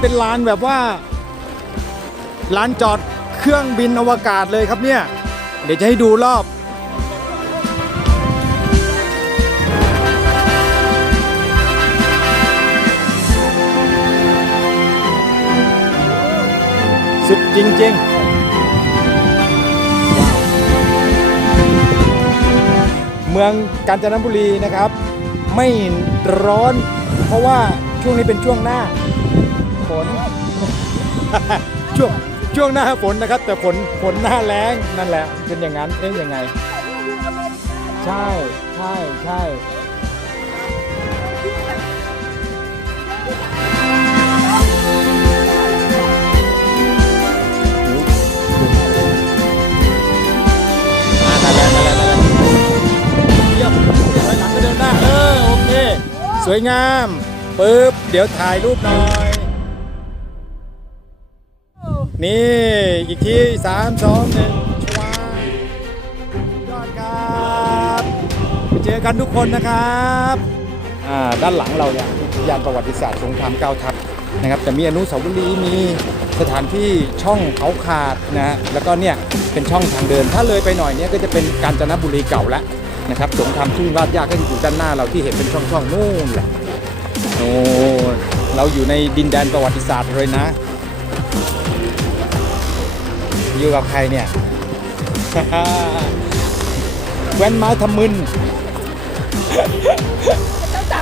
เป็นลานแบบว่าลานจอดเครื่องบินอวกาศเลยครับเนี่ย เดี๋ยวจะให้ดูรอบ สุดจริง ๆเมืองกาญจนบุรีนะครับ ไม่ร้อนเพราะว่าช่วงนี้เป็นช่วงหน้า ฝน ช่วงช่วงหน้าฝนนะครับ แต่ฝนฝนหน้าแล้งนั่นแหละ เป็นอย่างนั้นเอ๊ะยังไง ใช่ใช่ใช่อ่าและนั่นและนั่นแหละเรียมถอยหลังเดินหน้าเออโอเคสวยงามปึ๊บ เดี๋ยวถ่ายรูปหน่อย นี่ อีกทีสามสองหนึ่งชวายอดครับไปเจอกันทุกคนนะครับอ่าด้านหลังเราเนี่ยยานประวัติศาสตร์สงครามเก้าทัพนะครับแต่มีอนุสาวรีย์มีสถานที่ช่องเขาขาดนะฮะแล้วก็เนี่ยเป็นช่องทางเดิน ถ้าเลยไปหน่อยเนี่ยก็จะเป็นกาญจนบุรีเก่าแล้วนะครับสงครามทุ่งราชยาก็อยู่ด้านหน้าเราที่เห็นเป็นช่องๆนู่นแหละโอ้เราอยู่ในดินแดนประวัติศาสตร์เลยนะ อยู่กับใครเนี่ย แว่นไม้ทำมึนเจ้าจ๋า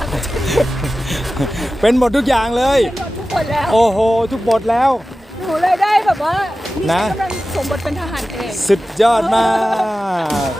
เป็นหมดทุกอย่างเลยหมดทุกคนแล้ว โอ้โห ทุกบทแล้ว หนูเลยได้แบบว่า นี่นะ ฉันกำลังสมบทเป็นทหารเอง สุดยอดมาก